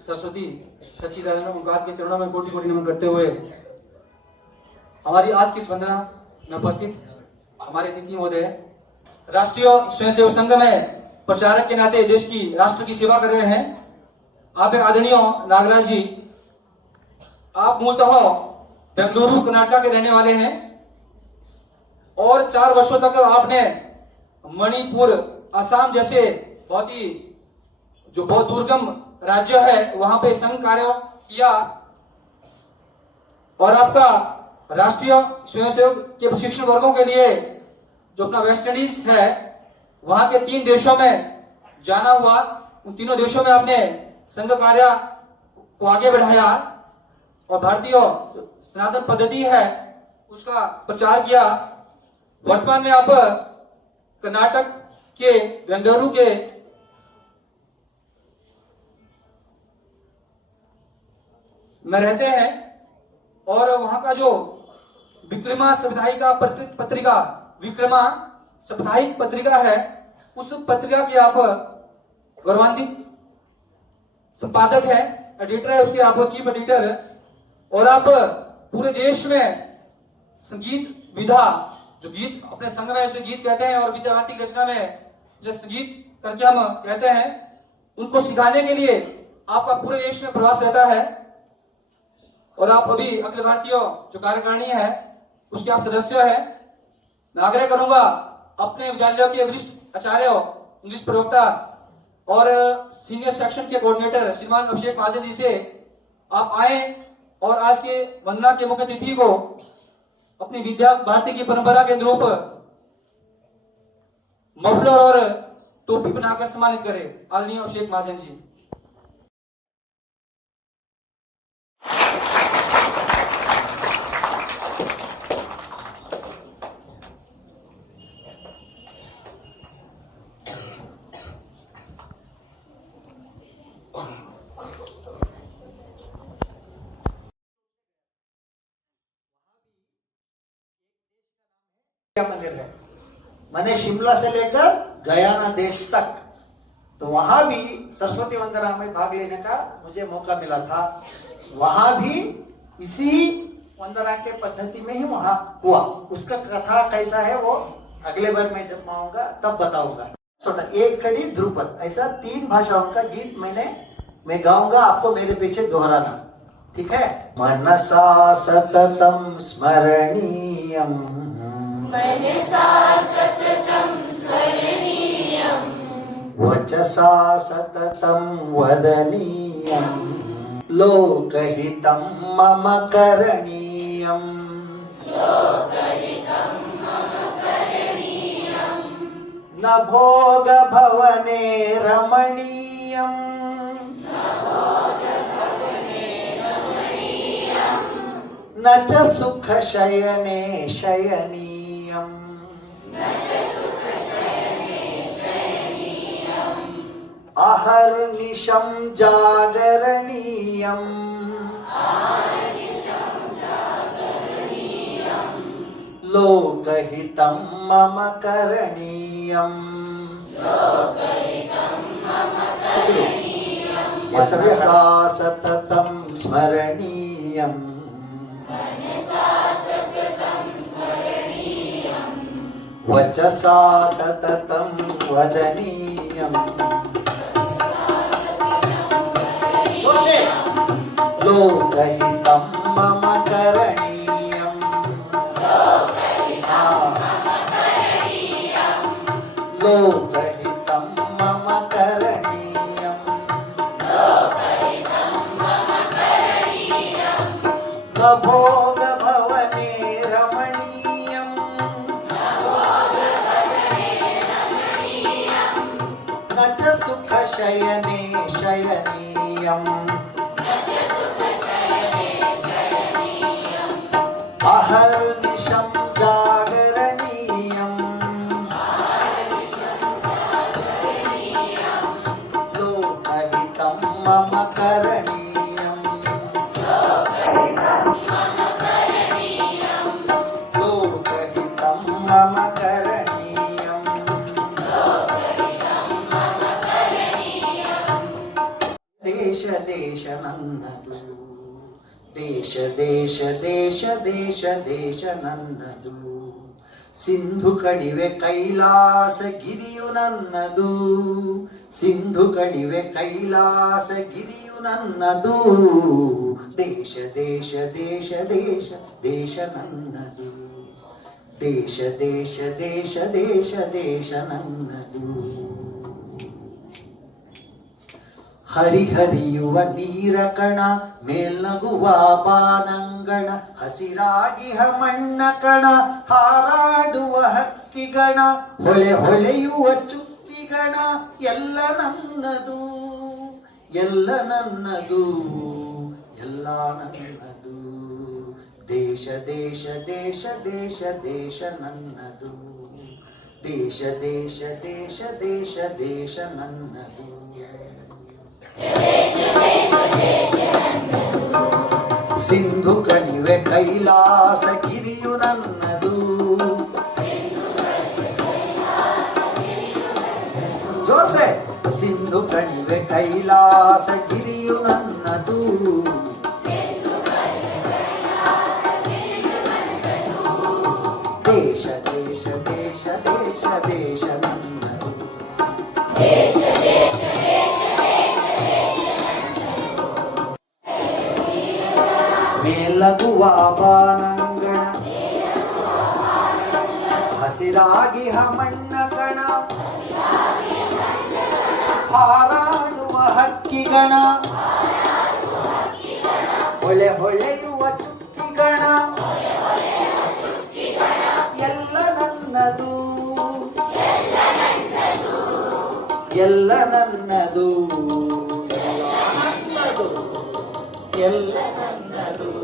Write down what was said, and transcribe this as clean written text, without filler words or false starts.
सरस्वती सच्चिदानंद उनकार के चरणों में कोटि कोटि नमन करते हुए हमारी आज की इस वंदना में उपस्थित हमारे अतिथि महोदय राष्ट्रीय स्वयंसेवक संघ में प्रचारक के नाते देश की राष्ट्र की सेवा कर रहे हैं। आप एक आदरणीय नागराज जी, आप मूलतः बेंगलुरु कर्नाटक के रहने वाले हैं और 4 वर्षों तक आपने मणिपुर, असम जैसे बहुत दुर्गम राज्य है वहां पे संघ कार्य किया और आपका राष्ट्रीय स्वयंसेवक के प्रशिक्षण वर्गों के लिए जो अपना वेस्ट इंडीज है वहां के 3 देशों में जाना हुआ। उन तीनों देशों में आपने संघ कार्य को आगे बढ़ाया और भारतीय सनातन पद्धति है उसका प्रचार किया। वर्तमान में आप कर्नाटक के बेंगलुरु के में रहते हैं और वहां का जो विक्रमा साप्ताहिक पत्रिका विक्रमा साप्ताहिक पत्रिका है उस पत्रिका के आप गौरवान्वित संपादक है, एडिटर है, उसके आप चीफ एडिटर और आप पूरे देश में संगीत विधा जो गीत अपने संघ में जो गीत कहते हैं और विद्यार्थी रचना में जो संगीत करके हम कहते हैं उनको सिखाने के लिए आपका पूरे देश में प्रवास रहता है और आप अभी अखिल भारतीय जो कार्यकारिणी है उसके आप सदस्य है। मैं आग्रह करूंगा अपने विद्यालयों के वरिष्ठ आचार्य, इंग्लिश प्रवक्ता और सीनियर सेक्शन के कोऑर्डिनेटर श्रीमान अभिषेक महाजन जी से आप आए और आज के वंदना के मुख्य अतिथि को अपनी विद्या भारती की परंपरा के अनुरूप मफलर और टोपी बनाकर सम्मानित करें। आदरणीय अभिषेक महाजन जी। मंदिर है, मैंने शिमला से लेकर गयाना देश तक तो वहां भी सरस्वती वंदना में भाग लेने का मुझे मौका मिला था। वहां भी इसी वंदना के पद्धति में ही वहां हुआ। उसका कथा कैसा है वो अगले बार मैं जब आऊंगा तब बताऊंगा। एक कड़ी ध्रुपद ऐसा 3 भाषाओं का गीत मैं गाऊंगा, आपको मेरे पीछे दोहराना, ठीक है। मनसा सततम स्मरणीयम मनसा सततं स्मरणीयं वचसा सततं वदनीयं लोकहितं मम करणीयं लोकहितं मम करणीयं न भोगभवने रमणीयं न च सुखशयने शयनीयम् अहर्निशं जागरणीयम् लोकहितं मम करणीयम् ये सभी मनसा सततं स्मरणीयम् वचसा सततं वदनीयम् जोसे लोकहितं मम करणीयम् लोकहितं मम करणीयम् भोगभवने रमणीयम् न च सुखशयने शयनीयम् अहर्निशं जागरणीयम् लोकहितं मम करणीयम् लोकहितं मम करणीयम् देश देश नन्नदु देश देश देश देश देश नन्नदु ಸಿಂಧು ಕಣಿವೆ ಕೈಲಾಸ ಗಿರಿಯು ನನ್ನದು ಸಿಂಧು ಕಣಿವೆ ಕೈಲಾಸ ಗಿರಿಯು ನನ್ನದು ದೇಶ ದೇಶ ದೇಶ ದೇಶ ದೇಶ ನನ್ನದು ದೇಶ ದೇಶ ದೇಶ ದೇಶ ದೇಶ ನನ್ನದು ಹರಿಹರಿಯುವ ನೀರ ಕಣ ಮೇಲ್ನಗುವ ಬಾನಂಗಣ ಹಸಿರಾಗಿ ಮಣ್ಣ ಕಣ ಹಾರಾಡುವ ಹಕ್ಕಿಗಣ ಹೊಳೆ ಹೊಳೆಯುವ ಚುಕ್ಕಿಗಣ ಎಲ್ಲ ನನ್ನದು ಎಲ್ಲ ನನ್ನದು ಎಲ್ಲ ನನ್ನದು ದೇಶ ದೇಶ ದೇಶ ದೇಶ ದೇಶ ನನ್ನದು ದೇಶ ದೇಶ ದೇಶ ದೇಶ ದೇಶ ನನ್ನದು ಸಿಂಧು ಕಣಿವೆ ಕೈಲಾಸ ಗಿರಿಯು ನನ್ನದು ಜೋಸೆ ಸಿಂಧು ಕಣಿವೆ ಕೈಲಾಸ ಗಿರಿಯು ನನ್ನದು ದೇಶ ದೇಶ ದೇಶ ದೇಶ ದೇಶ ನನ್ನದು ಮೇಲಗುವ ಬಾನಂಗಣ ಹಸಿರಾಗಿ ಮಣ್ಣ ಕಣ ಹಾರಾಡುವ ಹಕ್ಕಿಗಣ ಹೊಳೆ ಹೊಳೆಯುವ ಚುಕ್ಕಿಗಣ ಎಲ್ಲ ನನ್ನದು ಎಲ್ಲ ನನ್ನದು ಎಲ್ಲ ನನ್ನದು